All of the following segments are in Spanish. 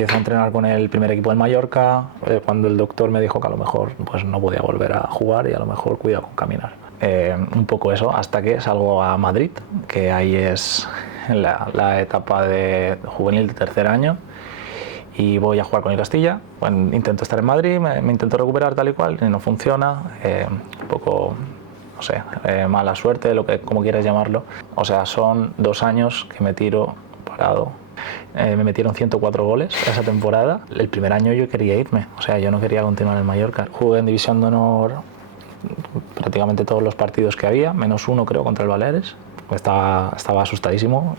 empiezo a entrenar con el primer equipo del Mallorca, cuando el doctor me dijo que a lo mejor pues, no podía volver a jugar y a lo mejor cuidado con caminar. Un poco eso, hasta que salgo a Madrid, que ahí es la etapa de juvenil de tercer año, y voy a jugar con el Castilla. Bueno, intento estar en Madrid, me intento recuperar tal y cual, y no funciona, un poco, no sé, mala suerte, como quieras llamarlo. O sea, son 2 años que me tiro parado. Me metieron 104 goles esa temporada. El primer año yo quería irme, o sea, yo no quería continuar en Mallorca. Jugué en División de Honor prácticamente todos los partidos que había, menos uno creo contra el Baleares. Estaba asustadísimo,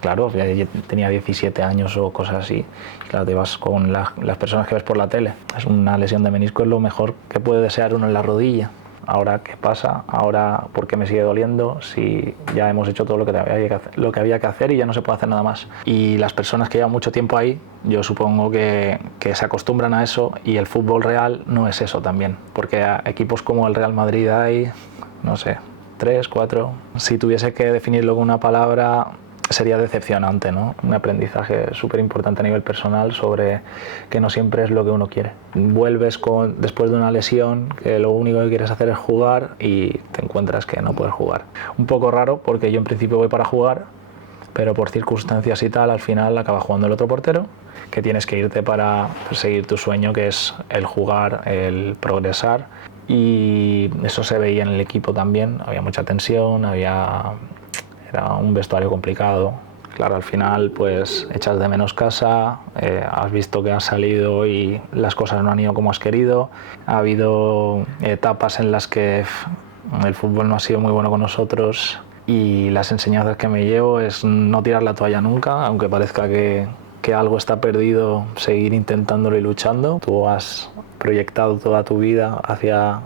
claro, ya tenía 17 años o cosas así. Claro, te vas con las personas que ves por la tele. Es una lesión de menisco, es lo mejor que puede desear uno en la rodilla. Ahora, ¿qué pasa? Ahora, ¿por qué me sigue doliendo? Si ya hemos hecho todo lo que había que hacer y ya no se puede hacer nada más. Y las personas que llevan mucho tiempo ahí, yo supongo que se acostumbran a eso, y el fútbol real no es eso también. Porque a equipos como el Real Madrid hay, no sé, 3, 4. Si tuviese que definirlo con una palabra, sería decepcionante, ¿no? Un aprendizaje súper importante a nivel personal sobre que no siempre es lo que uno quiere. Vuelves después de una lesión, que lo único que quieres hacer es jugar, y te encuentras que no puedes jugar. Un poco raro, porque yo en principio voy para jugar, pero por circunstancias y tal, al final acaba jugando el otro portero, que tienes que irte para seguir tu sueño, que es el jugar, el progresar. Y eso se veía en el equipo también, había mucha tensión, era un vestuario complicado. Claro, al final pues echas de menos casa, has visto que has salido y las cosas no han ido como has querido. Ha habido etapas en las que el fútbol no ha sido muy bueno con nosotros, y las enseñanzas que me llevo es no tirar la toalla nunca, aunque parezca que algo está perdido, seguir intentándolo y luchando. Tú has proyectado toda tu vida hacia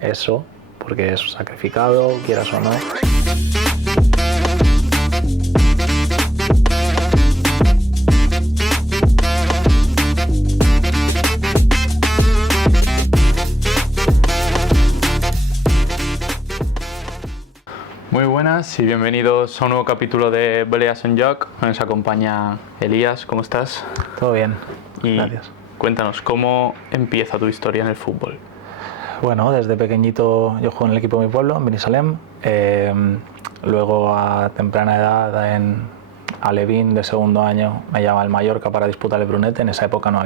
eso, porque es sacrificado, quieras o no. Muy buenas y bienvenidos a un nuevo capítulo de Baleas en Joc. Nos acompaña Elías, ¿cómo estás? Todo bien, gracias. Cuéntanos, ¿cómo empieza tu historia en el fútbol? Bueno, desde pequeñito yo jugué en el equipo de mi pueblo, en Binissalem. Luego a temprana edad en Alevín de segundo año me llama el Mallorca para disputar el Brunete. En esa época no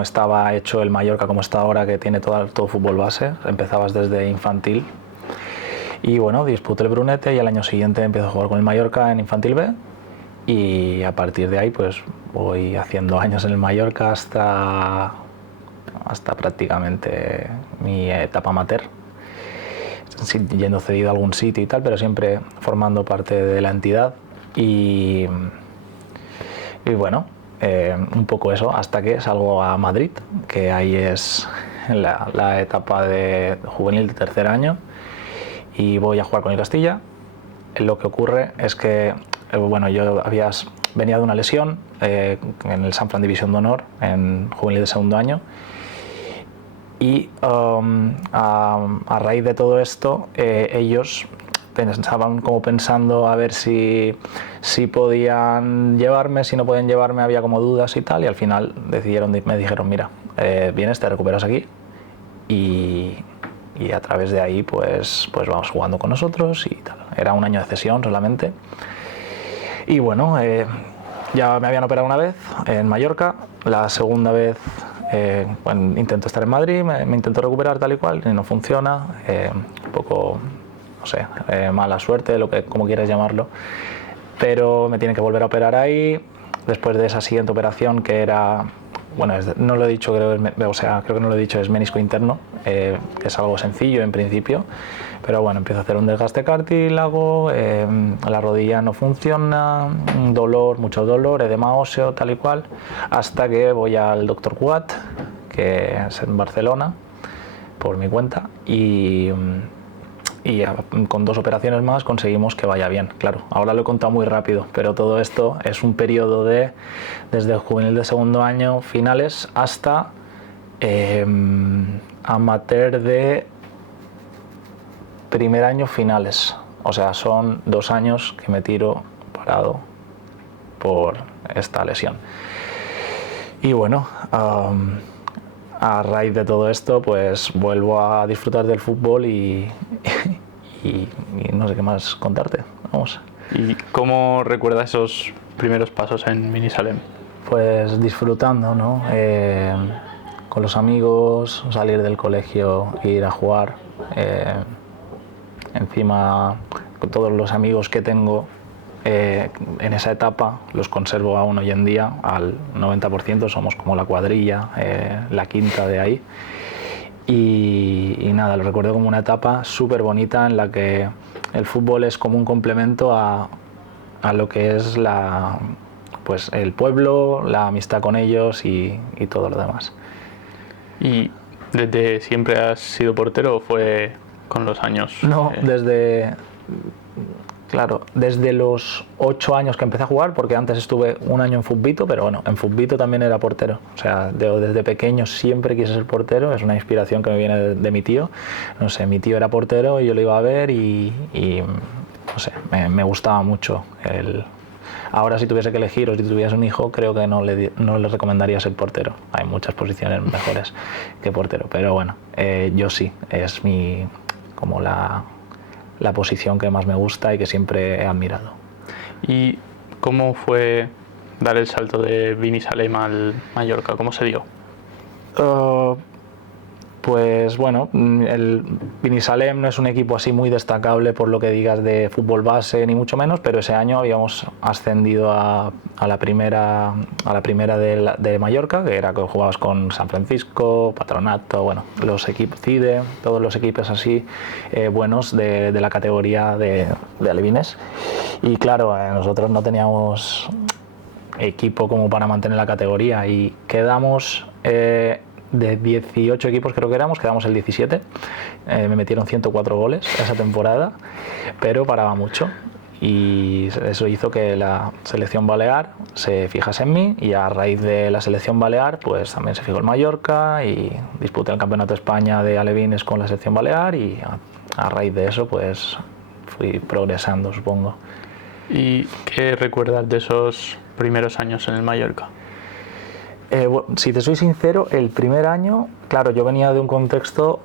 estaba hecho el Mallorca como está ahora, que tiene todo fútbol base. Empezabas desde infantil. Y bueno, disputé el Brunete y al año siguiente empiezo a jugar con el Mallorca en Infantil B. Y a partir de ahí pues voy haciendo años en el Mallorca hasta prácticamente mi etapa amateur, yendo cedido a algún sitio y tal, pero siempre formando parte de la entidad. Y bueno, un poco eso, hasta que salgo a Madrid, que ahí es la etapa de juvenil de tercer año, y voy a jugar con el Castilla. Lo que ocurre es que bueno, yo venía de una lesión en el San Fran División de Honor en juvenil de segundo año, y a raíz de todo esto ellos estaban como pensando a ver si podían llevarme, si no podían llevarme, había como dudas y tal, y al final me dijeron, mira, vienes, te recuperas aquí, y a través de ahí pues vamos jugando con nosotros y tal. Era un año de cesión solamente. Y bueno, ya me habían operado una vez en Mallorca, la segunda vez bueno, intento estar en Madrid, me intento recuperar tal y cual, y no funciona, un poco, no sé, mala suerte, como quieras llamarlo, pero me tienen que volver a operar ahí, después de esa siguiente operación que era, bueno, no lo he dicho, creo que no lo he dicho, es menisco interno, que es algo sencillo en principio, pero bueno, empiezo a hacer un desgaste cartílago, la rodilla no funciona, mucho dolor, edema óseo, tal y cual, hasta que voy al Dr. Cugat, que es en Barcelona, por mi cuenta, y con 2 operaciones más conseguimos que vaya bien. Claro, ahora lo he contado muy rápido, pero todo esto es un periodo desde el juvenil de segundo año finales hasta amateur de primer año finales. O sea, son 2 años que me tiro parado por esta lesión. Y bueno, a raíz de todo esto, pues vuelvo a disfrutar del fútbol y no sé qué más contarte. Vamos. ¿Y cómo recuerdas esos primeros pasos en Minisalem? Pues disfrutando, ¿no? Con los amigos, salir del colegio, ir a jugar. Encima, con todos los amigos que tengo en esa etapa, los conservo aún hoy en día al 90%, somos como la cuadrilla, la quinta de ahí. Y nada, lo recuerdo como una etapa súper bonita en la que el fútbol es como un complemento a lo que es pues el pueblo, la amistad con ellos y todo lo demás. ¿Y desde siempre has sido portero o fue con los años? No, desde los 8 años que empecé a jugar, porque antes estuve un año en Futbito, pero bueno, en Futbito también era portero. O sea, desde pequeño siempre quise ser portero, es una inspiración que me viene de mi tío. No sé, mi tío era portero y yo lo iba a ver y no sé, me gustaba mucho. Ahora si tuviese que elegir o si tuviese un hijo, creo que no le recomendaría ser portero. Hay muchas posiciones mejores que portero, pero bueno, yo sí, es como la posición que más me gusta y que siempre he admirado. ¿Y cómo fue dar el salto de Binissalem al Mallorca? ¿Cómo se dio? Pues bueno, el Binissalem no es un equipo así muy destacable por lo que digas de fútbol base ni mucho menos, pero ese año habíamos ascendido a la primera de Mallorca, que era que jugabas con San Francisco, Patronato, bueno, los equipos CIDE, todos los equipos así buenos de la categoría de alevines. Y claro, nosotros no teníamos equipo como para mantener la categoría y quedamos de 18 equipos creo que quedamos el 17. Me metieron 104 goles esa temporada, pero paraba mucho y eso hizo que la selección balear se fijase en mí y a raíz de la selección balear pues también se fijó el Mallorca y disputé el Campeonato de España de alevines con la selección balear y a raíz de eso pues fui progresando, supongo. ¿Y qué recuerdas de esos primeros años en el Mallorca? Si te soy sincero, el primer año, claro, yo venía de un contexto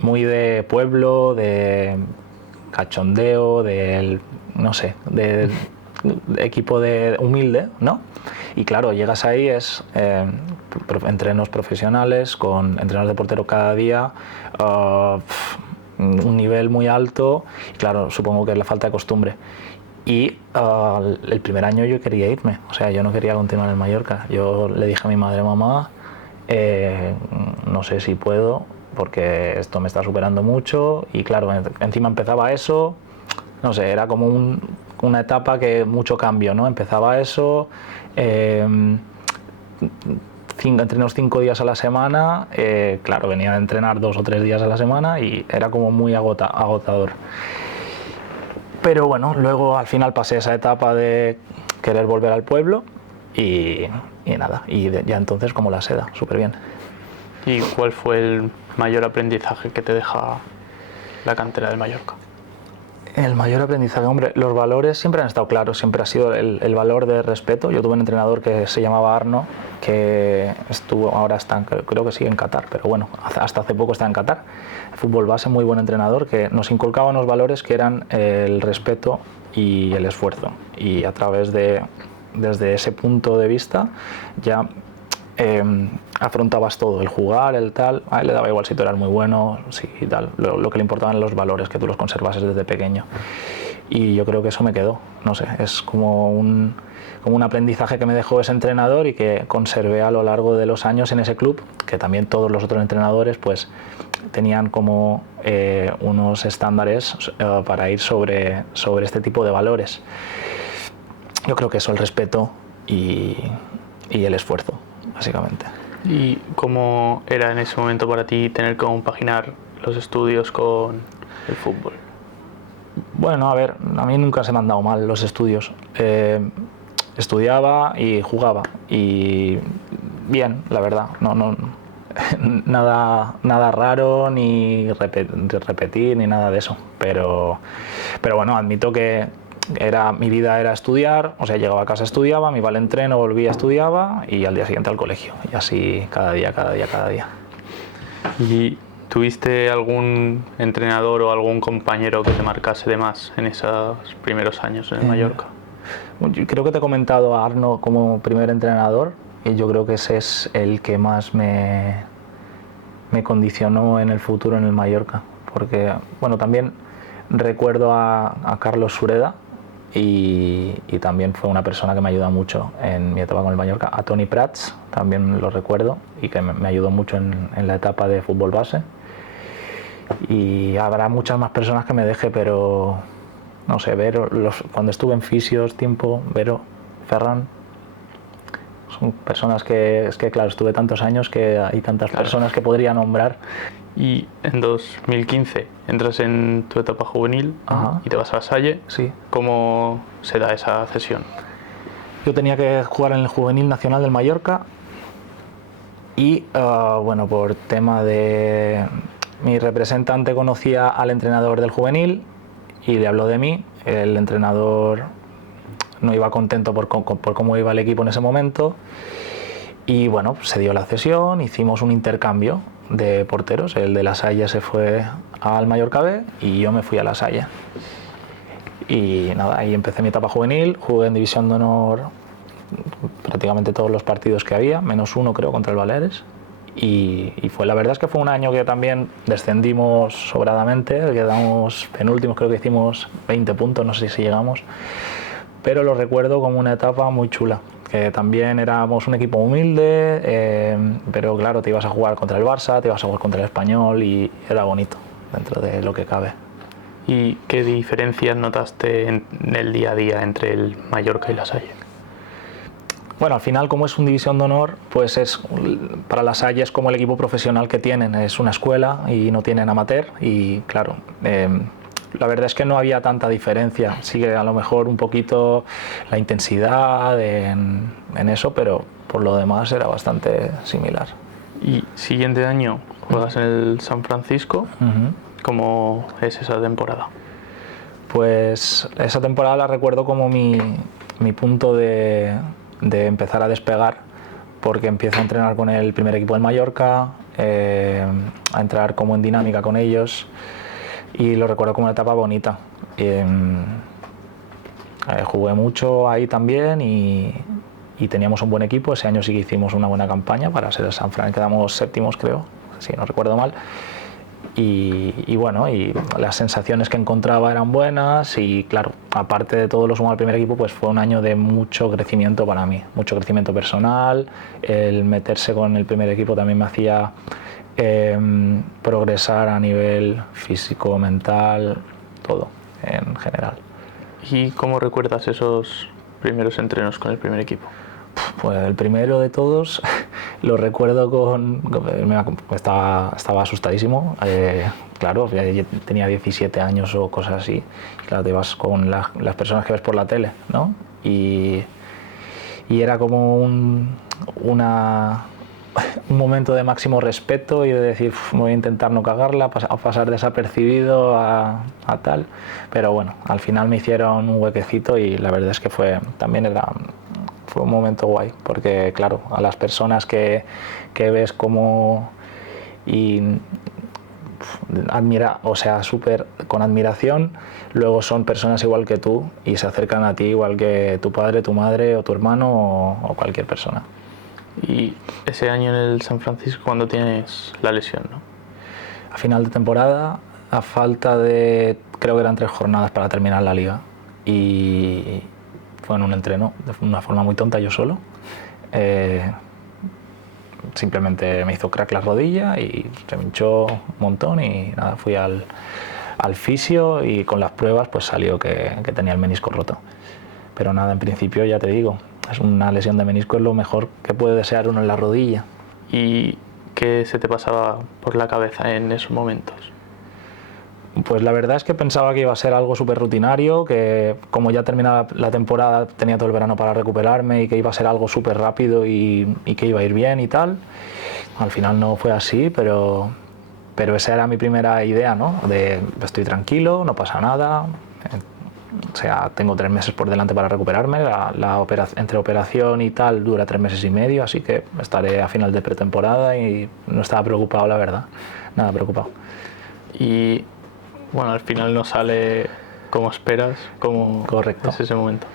muy de pueblo, de cachondeo, no sé, de equipo humilde, ¿no? Y claro, llegas ahí, es entrenos profesionales, con entrenadores de portero cada día, un nivel muy alto, y claro, supongo que es la falta de costumbre. Y el primer año yo quería irme, o sea, yo no quería continuar en Mallorca. Yo le dije a mi madre, mamá, no sé si puedo, porque esto me está superando mucho. Y claro, encima empezaba eso, no sé, era como una etapa que mucho cambio, ¿no? Empezaba eso, entrenos 5 días a la semana, claro, venía de entrenar 2 o 3 días a la semana y era como muy agotador. Pero bueno, luego al final pasé esa etapa de querer volver al pueblo y nada, ya entonces como la seda, súper bien. ¿Y cuál fue el mayor aprendizaje que te deja la cantera del Mallorca? El mayor aprendizaje, hombre, los valores siempre han estado claros, siempre ha sido el valor de respeto. Yo tuve un entrenador que se llamaba Arno, que ahora creo que sigue en Qatar, pero bueno, hasta hace poco está en Qatar. Fútbol base, muy buen entrenador, que nos inculcaba unos valores que eran el respeto y el esfuerzo. Y a través desde ese punto de vista, ya afrontabas todo, el jugar, el tal. A él le daba igual si tú eras muy bueno, sí, y tal. Lo que le importaban los valores, que tú los conservases desde pequeño. Y yo creo que eso me quedó, no sé, es como un aprendizaje que me dejó ese entrenador y que conservé a lo largo de los años en ese club, que también todos los otros entrenadores pues tenían como unos estándares para ir sobre este tipo de valores. Yo creo que eso, el respeto y el esfuerzo, básicamente. ¿Y cómo era en ese momento para ti tener que compaginar los estudios con el fútbol? Bueno, a ver, a mí nunca se me han dado mal los estudios. Estudiaba y jugaba y bien, la verdad, no nada raro ni repetir ni nada de eso, pero bueno, admito que mi vida era estudiar, o sea, llegaba a casa, estudiaba, me iba al entreno, volvía, estudiaba y al día siguiente al colegio. Y así cada día, cada día, cada día. ¿Y tuviste algún entrenador o algún compañero que te marcase de más en esos primeros años en el Mallorca? Yo creo que te he comentado a Arno como primer entrenador y yo creo que ese es el que más me condicionó en el futuro en el Mallorca. Porque, bueno, también recuerdo a Carlos Sureda y también fue una persona que me ayudó mucho en mi etapa con el Mallorca. A Toni Prats también lo recuerdo y que me ayudó mucho en la etapa de fútbol base. Y habrá muchas más personas que me deje, pero no sé, Vero, cuando estuve en Fisios tiempo, Vero, Ferran, son personas que, es que claro, estuve tantos años que hay tantas personas que podría nombrar. Y en 2015 entras en tu etapa juvenil. Ajá. Y te vas a La Salle. Sí. ¿Cómo se da esa cesión? Yo tenía que jugar en el Juvenil Nacional del Mallorca y, bueno, por tema de... Mi representante conocía al entrenador del juvenil y le habló de mí. El entrenador no iba contento por cómo iba el equipo en ese momento y, bueno, se dio la cesión, hicimos un intercambio de porteros. El de La Salle se fue al Mallorca B y yo me fui a La Salle. Y nada, ahí empecé mi etapa juvenil, jugué en División de Honor prácticamente todos los partidos que había, menos uno creo contra el Baleares. Y la verdad es que fue un año que también descendimos sobradamente, quedamos penúltimos, creo que hicimos 20 puntos, no sé si llegamos, pero lo recuerdo como una etapa muy chula, que también éramos un equipo humilde, pero claro, te ibas a jugar contra el Barça, te ibas a jugar contra el Español y era bonito dentro de lo que cabe. ¿Y qué diferencias notaste en el día a día entre el Mallorca y La Salle? Bueno, al final, como es un División de Honor, pues para La Salle es como el equipo profesional que tienen, es una escuela y no tienen amateur y claro, la verdad es que no había tanta diferencia, sí que a lo mejor un poquito la intensidad en eso, pero por lo demás era bastante similar. Y siguiente año juegas en el San Francisco. ¿Cómo es esa temporada? Pues esa temporada la recuerdo como mi punto de empezar a despegar, porque empiezo a entrenar con el primer equipo del Mallorca, a entrar como en dinámica con ellos y lo recuerdo como una etapa bonita. Jugué mucho ahí también y teníamos un buen equipo. Ese año sí que hicimos una buena campaña para ser el San Fran, quedamos séptimos creo, si no recuerdo mal. Y bueno, y las sensaciones que encontraba eran buenas y claro, aparte de todo lo sumado al primer equipo, pues fue un año de mucho crecimiento para mí, mucho crecimiento personal. El meterse con el primer equipo también me hacía progresar a nivel físico, mental, todo en general. ¿Y cómo recuerdas esos primeros entrenos con el primer equipo? Pues el primero de todos lo recuerdo estaba asustadísimo, claro, tenía 17 años o cosas así, claro, te vas con las personas que ves por la tele, ¿no? Y era como un momento de máximo respeto y de decir, voy a intentar no cagarla, a pasar desapercibido a tal, pero bueno, al final me hicieron un huequecito y la verdad es que fue un momento guay, porque claro, a las personas que ves como y súper con admiración, luego son personas igual que tú y se acercan a ti igual que tu padre, tu madre o tu hermano o cualquier persona. Y ese año en el San Francisco, ¿cuándo tienes la lesión, no? A final de temporada, a falta de, creo que eran 3 jornadas para terminar la liga y fue en un entreno de una forma muy tonta yo solo. Simplemente me hizo crack la rodilla y se me hinchó un montón y nada, fui al fisio y con las pruebas pues salió que tenía el menisco roto. Pero nada, en principio ya te digo, es una lesión de menisco, es lo mejor que puede desear uno en la rodilla. ¿Y qué se te pasaba por la cabeza en esos momentos? Pues la verdad es que pensaba que iba a ser algo súper rutinario, que como ya terminaba la temporada tenía todo el verano para recuperarme y que iba a ser algo súper rápido y que iba a ir bien y tal. Al final no fue así, pero esa era mi primera idea, ¿no? De estoy tranquilo, no pasa nada, O sea, tengo 3 meses por delante para recuperarme. Entre operación y tal dura 3 meses y medio, así que estaré a final de pretemporada y no estaba preocupado, la verdad. Nada preocupado. Y bueno, al final no sale como esperas. ¿Cómo Correcto. es ese momento?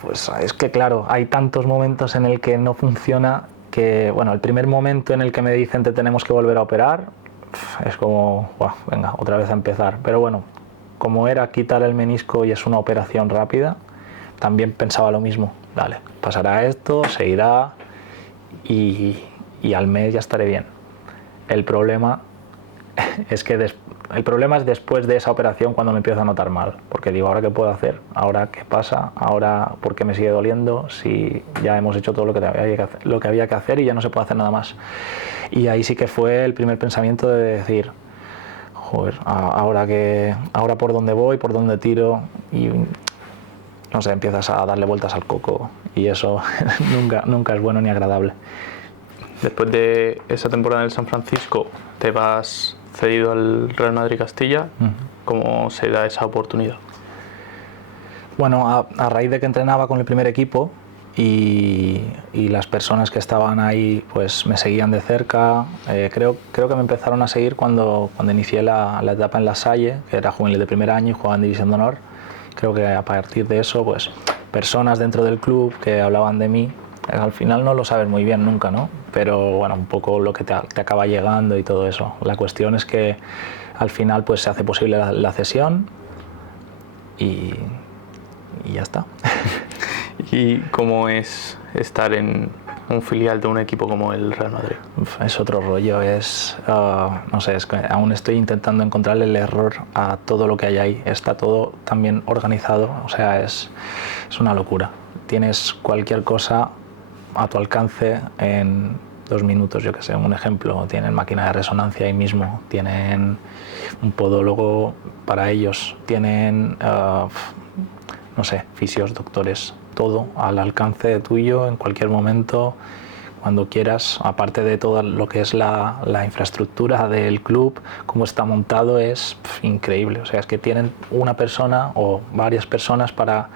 Pues es que claro, hay tantos momentos en el que no funciona que, bueno, el primer momento en el que me dicen te tenemos que volver a operar, es como, venga, otra vez a empezar. Pero bueno, como era quitar el menisco y es una operación rápida, también pensaba lo mismo. Vale, pasará esto, se irá y al mes ya estaré bien. El problema es después de esa operación cuando me empiezo a notar mal, porque digo, ¿ahora qué puedo hacer? ¿Ahora qué pasa? ¿Ahora por qué me sigue doliendo? Si ya hemos hecho todo lo que había que hacer y ya no se puede hacer nada más. Y ahí sí que fue el primer pensamiento de decir, joder, ahora por dónde voy, por dónde tiro, y no sé, empiezas a darle vueltas al coco y eso nunca es bueno ni agradable. Después de esa temporada en el San Francisco, te vas cedido al Real Madrid Castilla. ¿Cómo se da esa oportunidad? Bueno, a raíz de que entrenaba con el primer equipo y las personas que estaban ahí pues me seguían de cerca, creo que me empezaron a seguir cuando inicié la etapa en La Salle, que era juvenil de primer año y jugaba en División de Honor. Creo que a partir de eso, pues personas dentro del club que hablaban de mí, al final no lo sabes muy bien nunca, ¿no? Pero bueno, un poco lo que te acaba llegando y todo eso. La cuestión es que al final pues se hace posible la cesión y ya está. ¿Y cómo es estar en un filial de un equipo como el Real Madrid? Es otro rollo, no sé, es que aún estoy intentando encontrarle el error a todo lo que hay ahí. Está todo tan bien organizado, o sea, es una locura. Tienes cualquier cosa a tu alcance en 2 minutos, yo que sé, un ejemplo, tienen máquina de resonancia ahí mismo, tienen un podólogo para ellos, tienen, no sé, fisios, doctores, todo al alcance tuyo en cualquier momento, cuando quieras. Aparte de todo lo que es la infraestructura del club, cómo está montado, es increíble. O sea, es que tienen una persona o varias personas para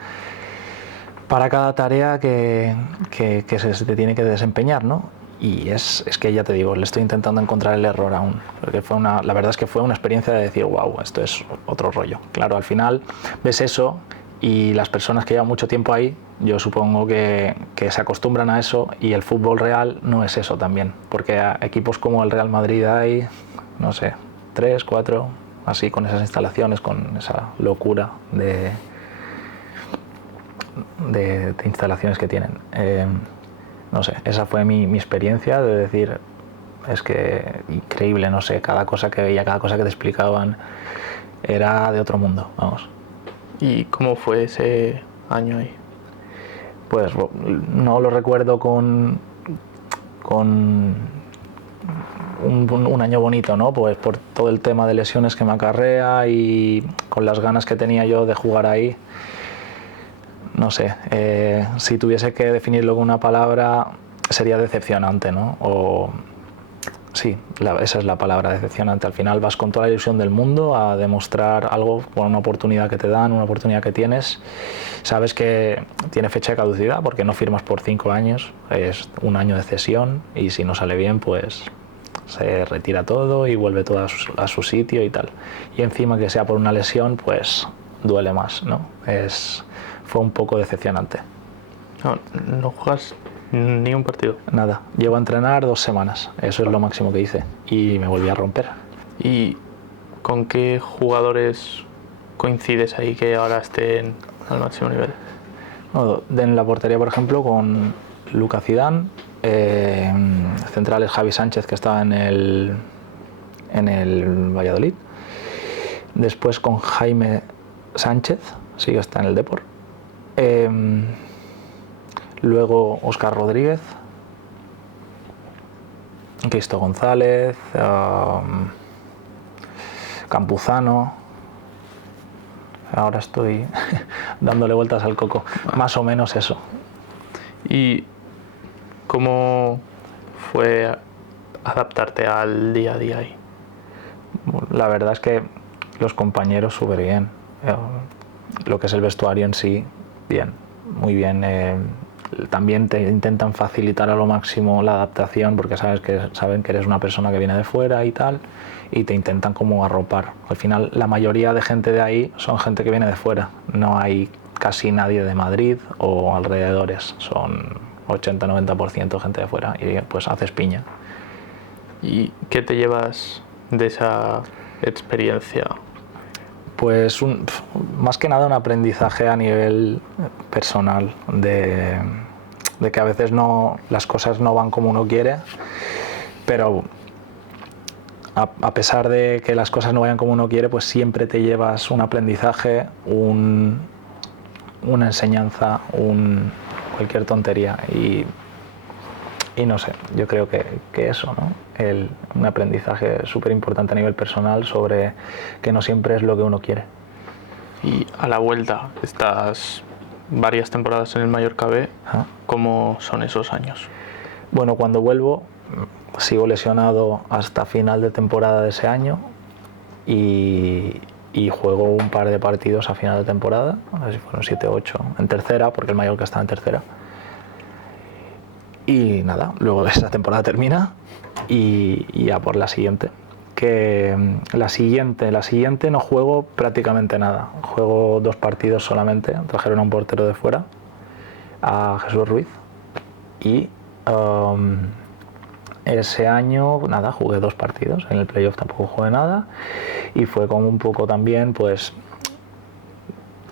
cada tarea que se te tiene que desempeñar, ¿no? Y es que ya te digo, le estoy intentando encontrar el error aún, porque la verdad es que fue una experiencia de decir, wow, esto es otro rollo. Claro, al final ves eso y las personas que llevan mucho tiempo ahí, yo supongo que se acostumbran a eso, y el fútbol real no es eso también, porque a equipos como el Real Madrid hay, no sé, 3, 4, así, con esas instalaciones, con esa locura de instalaciones que tienen. No sé, esa fue mi experiencia de decir, es que increíble, no sé, cada cosa que veía, cada cosa que te explicaban era de otro mundo, vamos. ¿Y cómo fue ese año ahí? Pues no lo recuerdo con un año bonito, ¿no? Pues por todo el tema de lesiones que me acarrea y con las ganas que tenía yo de jugar ahí. No sé, si tuviese que definirlo con una palabra, sería decepcionante, ¿no? Sí, esa es la palabra, decepcionante. Al final vas con toda la ilusión del mundo a demostrar algo con una oportunidad que te dan, una oportunidad que tienes. Sabes que tiene fecha de caducidad porque no firmas por 5 años, es 1 año de cesión, y si no sale bien, pues se retira todo y vuelve todo a su sitio y tal. Y encima que sea por una lesión, pues duele más, ¿no? Fue un poco decepcionante. No juegas ni un partido. Nada, llevo a entrenar 2 semanas, eso es lo máximo que hice, y me volví a romper. ¿Y con qué jugadores coincides ahí que ahora estén al máximo nivel? No, en la portería, por ejemplo, con Luca Zidane, centrales Javi Sánchez, que estaba en el Valladolid, después con Jaime Sánchez, sí que está en el Depor, luego Óscar Rodríguez, Cristo González, Campuzano. Ahora estoy dándole vueltas al coco, más o menos eso. ¿Y cómo fue adaptarte al día a día ahí? La verdad es que los compañeros súper bien. lo que es el vestuario en sí, bien, muy bien. También te intentan facilitar a lo máximo la adaptación porque saben que eres una persona que viene de fuera y tal, y te intentan como arropar. Al final la mayoría de gente de ahí son gente que viene de fuera, no hay casi nadie de Madrid o alrededores, son 80-90% gente de fuera y pues haces piña. ¿Y qué te llevas de esa experiencia? Pues más que nada un aprendizaje a nivel personal de que a veces las cosas no van como uno quiere, pero a pesar de que las cosas no vayan como uno quiere, pues siempre te llevas un aprendizaje, una enseñanza, cualquier tontería y no sé, yo creo que eso, ¿no? Un aprendizaje súper importante a nivel personal sobre que no siempre es lo que uno quiere. Y a la vuelta, estás varias temporadas en el Mallorca B, ¿cómo son esos años? Bueno, cuando vuelvo sigo lesionado hasta final de temporada de ese año y juego un par de partidos a final de temporada, a ver si fueron 7 o 8, en tercera, porque el Mallorca está en tercera. Y nada, luego esa temporada termina y ya por la siguiente. Que la siguiente no juego prácticamente nada. Juego 2 partidos solamente. Trajeron a un portero de fuera, a Jesús Ruiz. Y ese año, nada, jugué 2 partidos. En el playoff tampoco jugué nada. Y fue como un poco también, pues,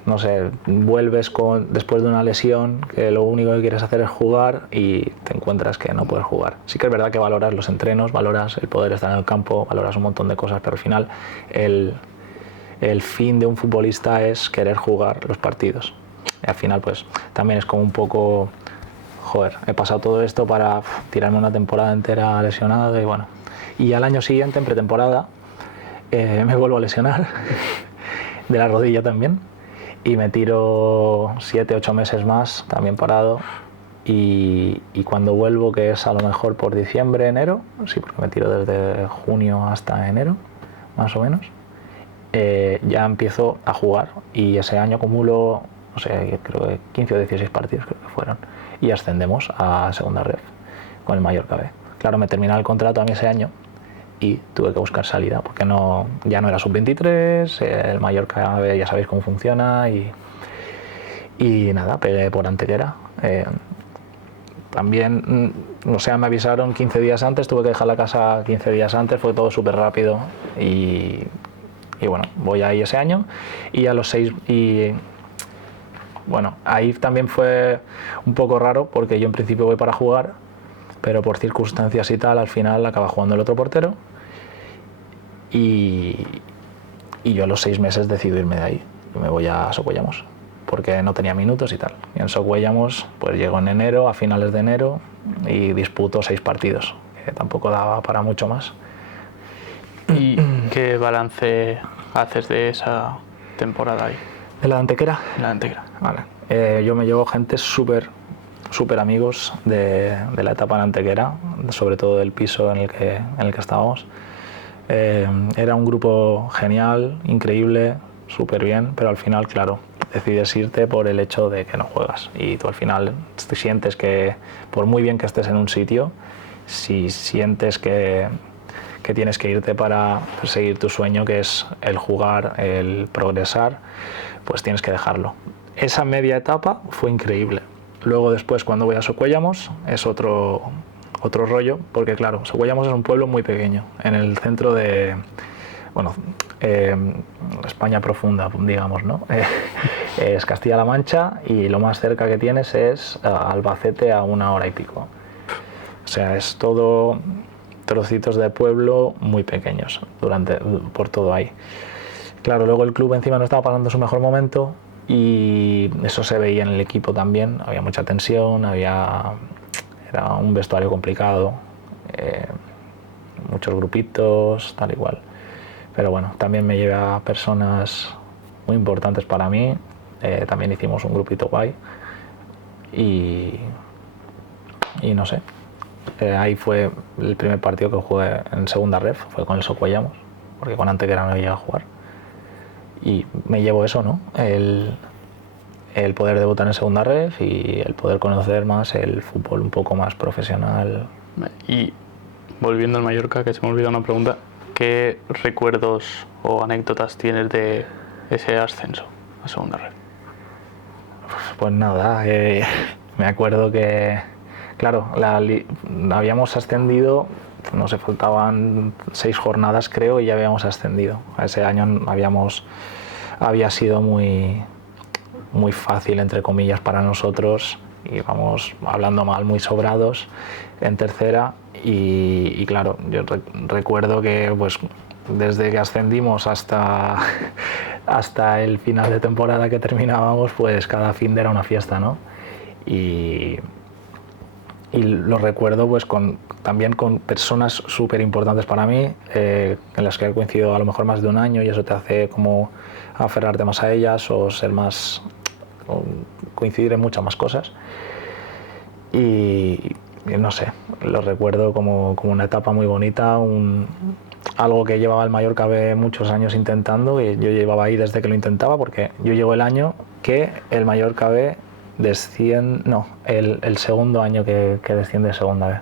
no sé, vuelves después de una lesión que lo único que quieres hacer es jugar y te encuentras que no puedes jugar. Sí que es verdad que valoras los entrenos, valoras el poder estar en el campo, valoras un montón de cosas, pero al final el fin de un futbolista es querer jugar los partidos. Y al final pues también es como un poco, joder, he pasado todo esto para tirarme una temporada entera lesionado y bueno. Y al año siguiente, en pretemporada, me vuelvo a lesionar, de la rodilla también. Y me tiro 7-8 meses más, también parado. Y cuando vuelvo, que es a lo mejor por diciembre, enero, sí, porque me tiro desde junio hasta enero, más o menos, ya empiezo a jugar. Y ese año acumulo, no sé, creo que 15 o 16 partidos creo que fueron. Y ascendemos a segunda ref con el Mallorca B. Claro, me terminaba el contrato a mí ese año y tuve que buscar salida porque ya no era sub-23, el Mallorca B ya sabéis cómo funciona y nada, pegué por Antequera. También, o sea, me avisaron 15 días antes, tuve que dejar la casa 15 días antes, fue todo súper rápido y bueno, voy ahí ese año y a los 6 y bueno, ahí también fue un poco raro porque yo en principio voy para jugar, pero por circunstancias y tal, al final acaba jugando el otro portero y yo a los 6 meses decido irme de ahí. Me voy a Socuellamos porque no tenía minutos y tal. Y en Socuellamos pues llego en enero, a finales de enero y disputo 6 partidos, que tampoco daba para mucho más. ¿Y qué balance haces de esa temporada ahí? ¿De la Antequera? La Antequera. Vale. Yo me llevo gente súper amigos de la etapa en Antequera, sobre todo del piso en el que estábamos. Era un grupo genial, increíble, súper bien, pero al final, claro, decides irte por el hecho de que no juegas y tú al final te sientes que, por muy bien que estés en un sitio, si sientes que tienes que irte para perseguir tu sueño, que es el jugar, el progresar, pues tienes que dejarlo. Esa media etapa fue increíble. Luego después, cuando voy a Socuellamos, es otro rollo, porque claro, Socuellamos es un pueblo muy pequeño, en el centro de, bueno, España profunda, digamos, ¿no? Es Castilla-La Mancha y lo más cerca que tienes es Albacete a 1 hora y pico. O sea, es todo trocitos de pueblo muy pequeños por todo ahí. Claro, luego el club encima no estaba pasando su mejor momento y eso se veía en el equipo también, había mucha tensión, era un vestuario complicado, muchos grupitos, tal y cual. Pero bueno, también me llevé a personas muy importantes para mí, también hicimos un grupito guay y no sé, ahí fue el primer partido que jugué en segunda ref, fue con el Socuellamos, porque con Antequera no llegué a jugar. y me llevo eso, ¿no? El poder debutar en segunda ref y el poder conocer más el fútbol un poco más profesional. Y volviendo al Mallorca, que se me olvidó una pregunta, ¿qué recuerdos o anécdotas tienes de ese ascenso a segunda ref? Pues nada, me acuerdo que, claro, habíamos ascendido, no sé, faltaban 6 jornadas creo y ya habíamos ascendido. Ese año había sido muy fácil, entre comillas, para nosotros. Íbamos hablando mal, muy sobrados en tercera y claro, yo recuerdo que pues desde que ascendimos hasta el final de temporada que terminábamos, pues cada fin de era una fiesta, ¿no? Y lo recuerdo pues también con personas súper importantes para mí, en las que he coincidido a lo mejor más de un año y eso te hace como aferrarte más a ellas o ser más, o coincidir en muchas más cosas. Y no sé, lo recuerdo como una etapa muy bonita, algo que llevaba el Mallorca B muchos años intentando, y yo llevaba ahí desde que lo intentaba, porque yo llego el año que el Mallorca B el segundo año que desciende de segunda B.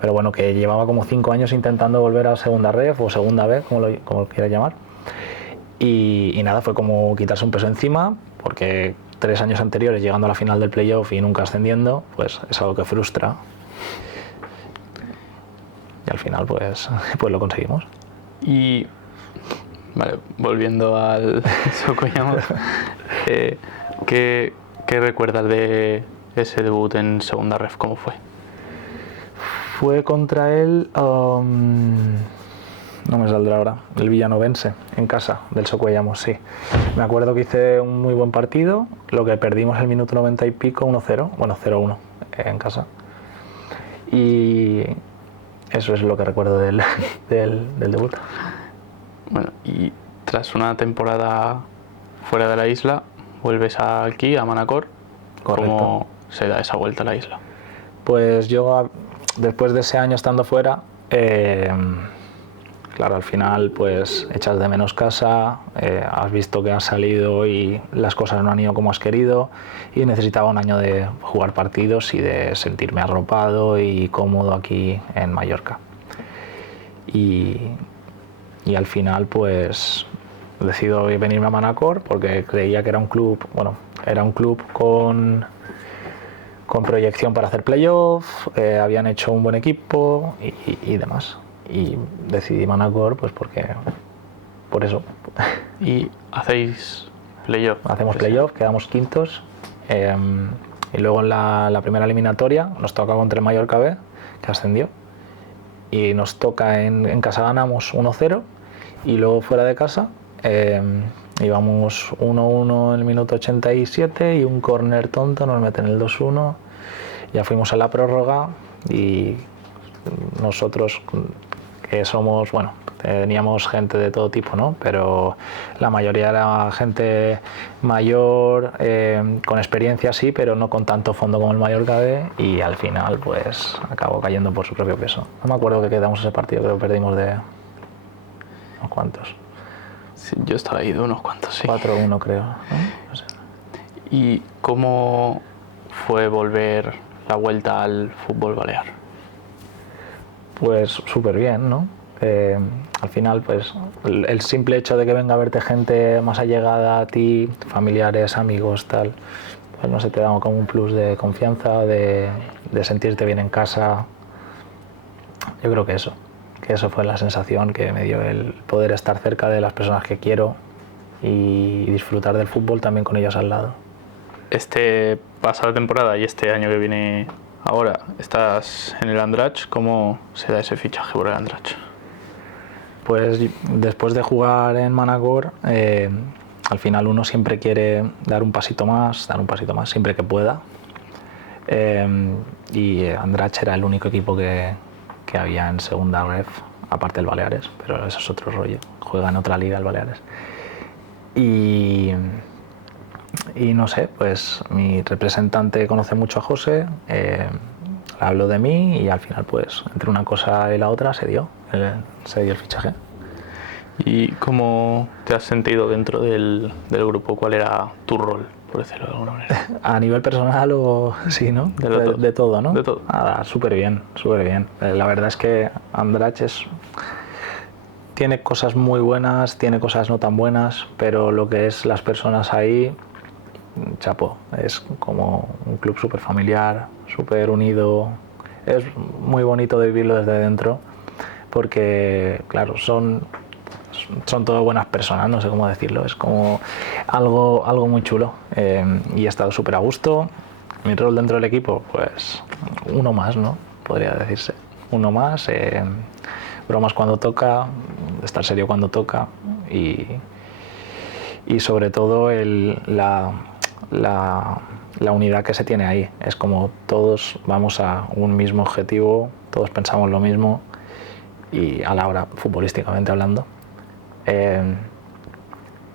Pero bueno, que llevaba como 5 años intentando volver a segunda ref o segunda B, como lo quieras llamar. Y nada, fue como quitarse un peso encima, porque 3 años anteriores llegando a la final del playoff y nunca ascendiendo, pues es algo que frustra. Y al final pues lo conseguimos. Y vale, volviendo al Socollamos, ¿qué recuerdas de ese debut en segunda ref? ¿Cómo fue? Fue contra él, no me saldrá ahora, el Villanovense, en casa del Socuellamos, sí. Me acuerdo que hice un muy buen partido, lo que perdimos el minuto 90 y pico, 1-0, bueno, 0-1 en casa. Y eso es lo que recuerdo del debut. Bueno, y tras una temporada fuera de la isla, vuelves aquí, a Manacor. Correcto. ¿Cómo se da esa vuelta a la isla? Pues yo, después de ese año estando fuera, claro, al final pues echas de menos casa, has visto que has salido y las cosas no han ido como has querido, y necesitaba un año de jugar partidos y de sentirme arropado y cómodo aquí en Mallorca. Y al final pues decido venirme a Manacor porque creía que era un club con proyección para hacer playoff, habían hecho un buen equipo y demás. Y decidí Manacor pues por eso. ¿Y hacéis playoff? Hacemos playoff, quedamos quintos, y luego en la primera eliminatoria nos toca contra el Mallorca B, que ascendió, y nos toca en casa, ganamos 1-0, y luego fuera de casa íbamos 1-1 en el minuto 87 y un córner tonto nos meten el 2-1. Ya fuimos a la prórroga y nosotros, que somos, bueno, teníamos gente de todo tipo, ¿no? Pero la mayoría era gente mayor, con experiencia sí, pero no con tanto fondo como el Mallorca B, y al final pues acabó cayendo por su propio peso. No me acuerdo que quedamos ese partido, creo que perdimos de unos cuantos. Sí, yo estaba ahí de unos cuantos, sí. 4-1 creo, ¿no? No sé. ¿Y cómo fue volver la vuelta al fútbol balear? Pues súper bien, ¿no? Al final, pues el simple hecho de que venga a verte gente más allegada a ti, familiares, amigos, tal, pues no sé, te da como un plus de confianza, de sentirte bien en casa. Yo creo que eso fue la sensación que me dio, el poder estar cerca de las personas que quiero y disfrutar del fútbol también con ellos al lado. Este pasada temporada y este año que viene ahora, estás en el Andratx. ¿Cómo se da ese fichaje por el Andratx? Pues después de jugar en Manacor, al final uno siempre quiere dar un pasito más siempre que pueda. Y Andratx era el único equipo que había en segunda ref, aparte del Baleares, pero eso es otro rollo, juega en otra liga el Baleares. Y no sé, pues mi representante conoce mucho a José, habló de mí y al final pues entre una cosa y la otra se dio el fichaje. ¿Y cómo te has sentido dentro del grupo? ¿Cuál era tu rol, por decirlo de alguna manera? A nivel personal o sí, ¿no? De todo, ¿no? De todo. Nada, súper bien, súper bien. La verdad es que Andratx tiene cosas muy buenas, tiene cosas no tan buenas, pero lo que es las personas ahí, chapo, es como un club súper familiar, súper unido. Es muy bonito de vivirlo desde dentro porque, claro, son todas buenas personas, no sé cómo decirlo, es como algo muy chulo, y he estado súper a gusto. Mi rol dentro del equipo, pues uno más, ¿no? Podría decirse, uno más, bromas cuando toca, estar serio cuando toca y sobre todo la unidad que se tiene ahí. Es como todos vamos a un mismo objetivo, todos pensamos lo mismo y a la hora, futbolísticamente hablando.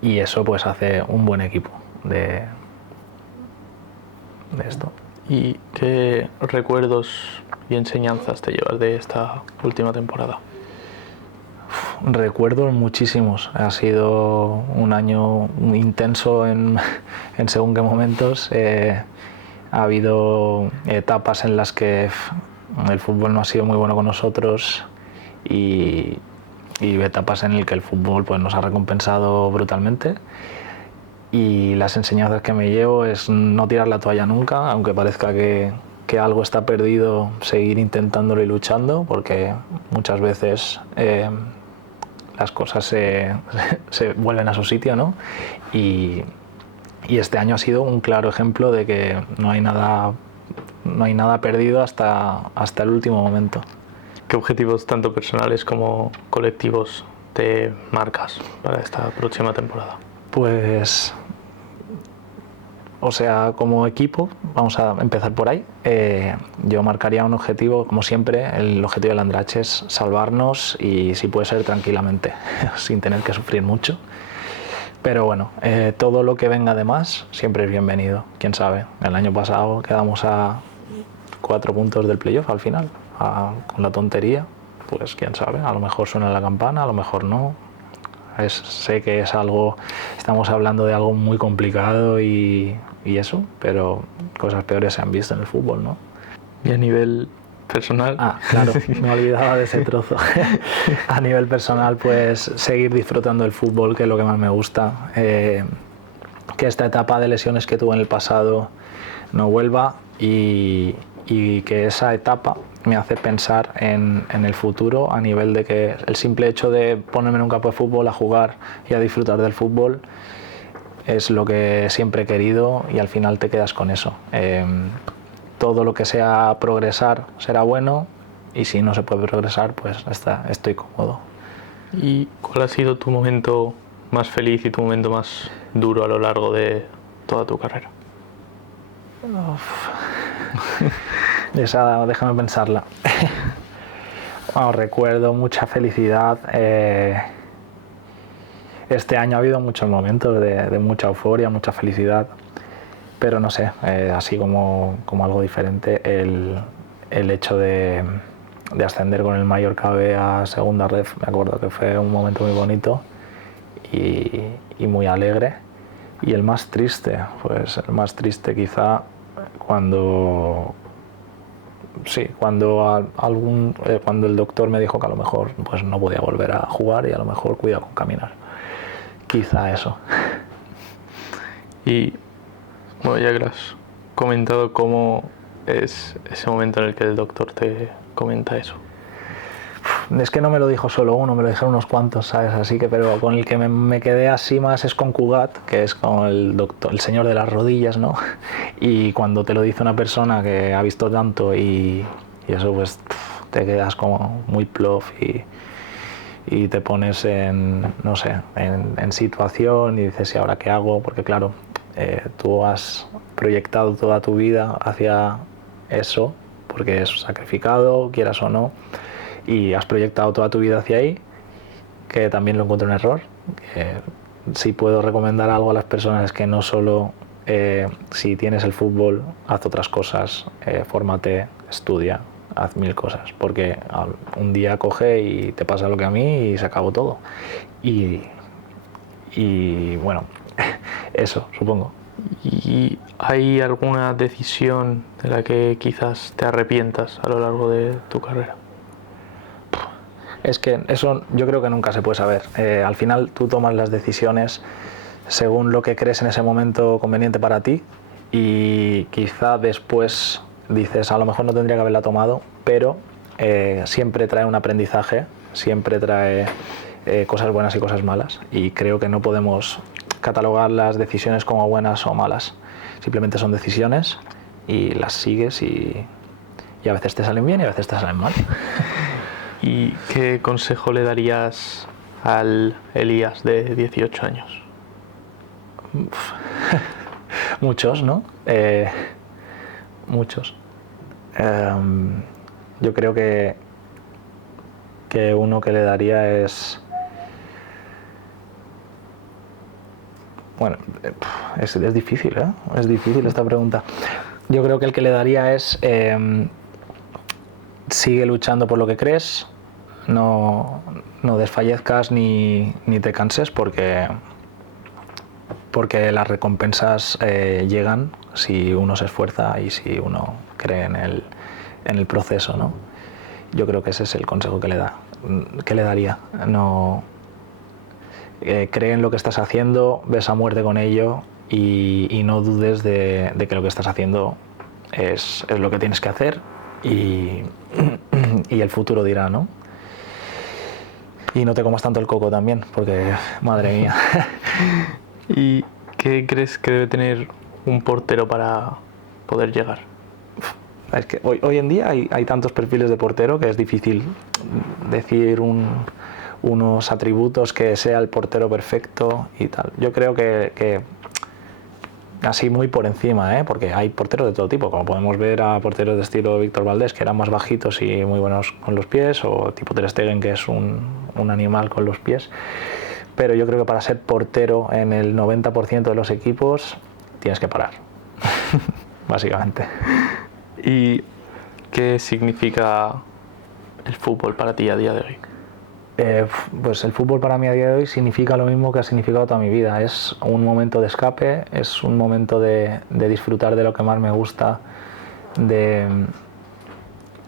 Y eso pues hace un buen equipo de esto. ¿Y qué recuerdos y enseñanzas te llevas de esta última temporada? Recuerdo muchísimos. Ha sido un año intenso en según qué momentos. Ha habido etapas en las que el fútbol no ha sido muy bueno con nosotros y etapas en las que el fútbol pues, nos ha recompensado brutalmente. Y las enseñanzas que me llevo es no tirar la toalla nunca, aunque parezca que algo está perdido, seguir intentándolo y luchando, porque muchas veces las cosas se vuelven a su sitio, ¿no? Y este año ha sido un claro ejemplo de que no hay nada perdido hasta el último momento. ¿Qué objetivos tanto personales como colectivos te marcas para esta próxima temporada? Pues, o sea, como equipo, vamos a empezar por ahí. Yo marcaría un objetivo, como siempre, el objetivo del Andratx es salvarnos y si puede ser tranquilamente, sin tener que sufrir mucho. Pero bueno, todo lo que venga de más siempre es bienvenido, quién sabe. El año pasado quedamos a 4 puntos del playoff al final, con la tontería, pues quién sabe, a lo mejor suena la campana, a lo mejor no. Sé que es algo, estamos hablando de algo muy complicado y eso, pero cosas peores se han visto en el fútbol, ¿no? Y a nivel personal... Claro, me olvidaba de ese trozo. A nivel personal, pues seguir disfrutando del fútbol, que es lo que más me gusta. Que esta etapa de lesiones que tuve en el pasado no vuelva y que esa etapa me hace pensar en el futuro a nivel de que el simple hecho de ponerme en un campo de fútbol a jugar y a disfrutar del fútbol es lo que siempre he querido y al final te quedas con eso. Todo lo que sea progresar será bueno y si no se puede progresar pues estoy cómodo. ¿Y cuál ha sido tu momento más feliz y tu momento más duro a lo largo de toda tu carrera? Esa, déjame pensarla. Bueno, recuerdo mucha felicidad. Este año ha habido muchos momentos de mucha euforia, mucha felicidad, pero no sé, así como algo diferente, el hecho de ascender con el Mallorca B a segunda ref, me acuerdo que fue un momento muy bonito y muy alegre. Y el más triste, pues el más triste quizá cuando el doctor me dijo que a lo mejor pues no podía volver a jugar y a lo mejor cuidado con caminar. Quizá eso. Y bueno, ya que lo has comentado, ¿cómo es ese momento en el que el doctor te comenta eso? Es que no me lo dijo solo uno, me lo dijeron unos cuantos, ¿sabes? Así que, pero con el que me quedé así más es con Cugat, que es con el doctor, el señor de las rodillas, ¿no? Y cuando te lo dice una persona que ha visto tanto y eso, pues te quedas como muy plof y te pones en situación y dices, ¿y ahora qué hago? Porque claro, tú has proyectado toda tu vida hacia eso, porque es sacrificado, quieras o no, y has proyectado toda tu vida hacia ahí, que también lo encuentro un error. Si puedo recomendar algo a las personas es que no solo si tienes el fútbol, haz otras cosas, fórmate, estudia, haz 1000 cosas, porque un día coge y te pasa lo que a mí y se acabó todo. y bueno, eso, supongo. ¿Y hay alguna decisión de la que quizás te arrepientas a lo largo de tu carrera? Es que eso yo creo que nunca se puede saber. Al final tú tomas las decisiones según lo que crees en ese momento conveniente para ti y quizá después dices, a lo mejor no tendría que haberla tomado, pero siempre trae un aprendizaje, siempre trae cosas buenas y cosas malas, y creo que no podemos catalogar las decisiones como buenas o malas. Simplemente son decisiones y las sigues y a veces te salen bien y a veces te salen mal. ¿Y qué consejo le darías al Elías de 18 años? Muchos, ¿no? Muchos. Yo creo que uno que le daría es... Bueno, es difícil, ¿eh? Es difícil esta pregunta. Yo creo que el que le daría es... sigue luchando por lo que crees, no desfallezcas ni te canses porque las recompensas llegan si uno se esfuerza y si uno cree en el proceso, ¿no? Yo creo que ese es el consejo que le daría. No, cree en lo que estás haciendo, ves a muerte con ello y no dudes de que lo que estás haciendo es lo que tienes que hacer y el futuro dirá, ¿no? Y no te comas tanto el coco también, porque madre mía. ¿Y qué crees que debe tener un portero para poder llegar? Es que hoy en día hay tantos perfiles de portero que es difícil decir unos atributos que sea el portero perfecto y tal. Yo creo que así muy por encima, porque hay porteros de todo tipo, como podemos ver a porteros de estilo Víctor Valdés, que eran más bajitos y muy buenos con los pies, o tipo Ter Stegen, que es un animal con los pies. Pero yo creo que para ser portero en el 90% de los equipos tienes que parar, básicamente. ¿Y qué significa el fútbol para ti a día de hoy? Pues el fútbol para mí a día de hoy significa lo mismo que ha significado toda mi vida. Es un momento de escape, es un momento de disfrutar de lo que más me gusta,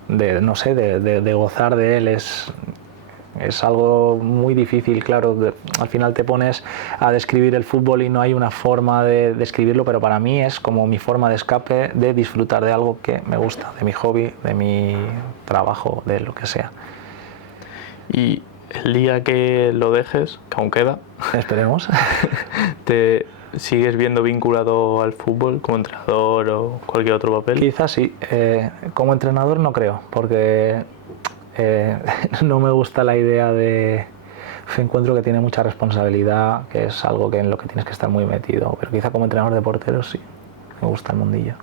no sé, de gozar de él. Es algo muy difícil, claro. Al final te pones a describir el fútbol y no hay una forma de describirlo, pero para mí es como mi forma de escape, de disfrutar de algo que me gusta, de mi hobby, de mi trabajo, de lo que sea. Y el día que lo dejes, que aún queda, esperemos, ¿te sigues viendo vinculado al fútbol como entrenador o cualquier otro papel? Quizás sí. Como entrenador no creo, porque no me gusta la idea encuentro que tiene mucha responsabilidad, que es algo en lo que tienes que estar muy metido, pero quizá como entrenador de porteros sí, me gusta el mundillo.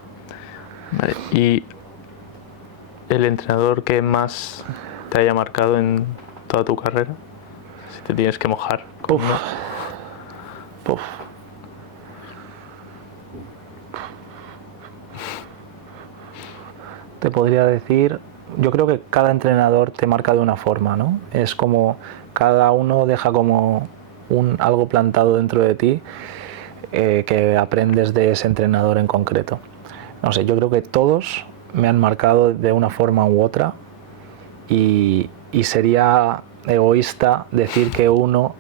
Vale. ¿Y el entrenador que más te haya marcado en toda tu carrera? Si te tienes que mojar. Te podría decir, yo creo que cada entrenador te marca de una forma, ¿no? Es como cada uno deja como algo plantado dentro de ti que aprendes de ese entrenador en concreto. No sé, yo creo que todos me han marcado de una forma u otra y sería egoísta decir que uno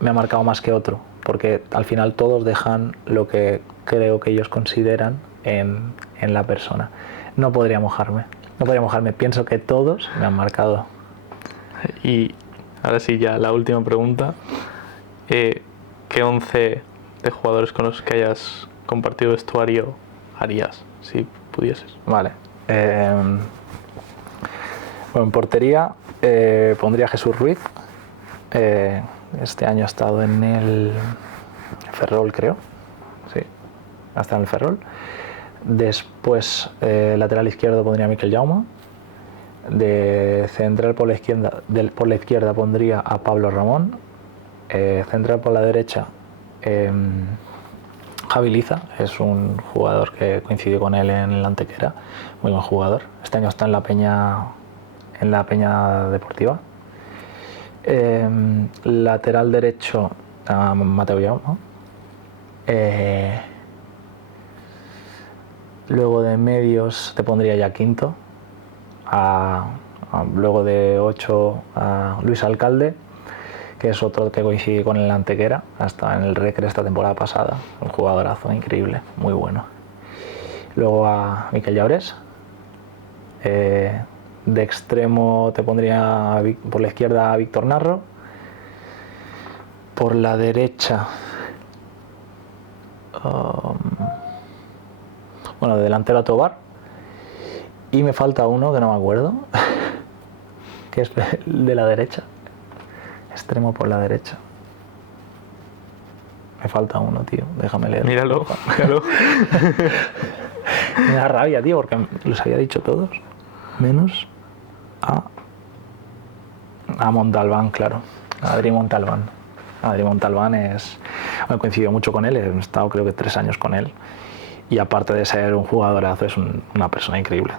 me ha marcado más que otro, porque al final todos dejan lo que creo que ellos consideran en la persona. No podría mojarme, pienso que todos me han marcado. Y ahora sí, ya la última pregunta. ¿Qué 11 de jugadores con los que hayas compartido vestuario harías, si pudieses? Vale. Bueno, en portería pondría a Jesús Ruiz. Este año ha estado en el Ferrol, creo. Sí, ha estado en el Ferrol. Después, lateral izquierdo pondría a Mikel Jaume. De central por la izquierda pondría a Pablo Ramón. Central por la derecha, Javi Liza, es un jugador que coincidió con él en la Antequera, muy buen jugador. Este año está en la Peña Deportiva. Lateral derecho a Mateu Jau, ¿no? Luego de medios te pondría ya quinto. Luego de 8 a Luis Alcalde, que es otro que coincide con el Antequera, hasta en el Recre esta temporada pasada, un jugadorazo increíble, muy bueno. Luego a Mikel Llaures. De extremo te pondría por la izquierda a Víctor Narro, por la derecha de delantero a Tobar, y me falta uno que no me acuerdo que es de la derecha, extremo por la derecha. Me falta uno, tío, déjame leer. Míralo. Me da rabia, tío, porque los había dicho todos, menos a Montalbán, claro, a Adri Montalbán. Adri Montalbán he coincidido mucho con él, he estado creo que 3 años con él, y aparte de ser un jugadorazo, es una persona increíble.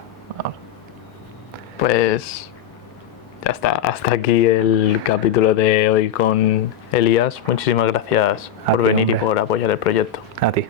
Pues ya está, hasta aquí el capítulo de hoy con Elías. Muchísimas gracias por venir y por apoyar el proyecto. A ti.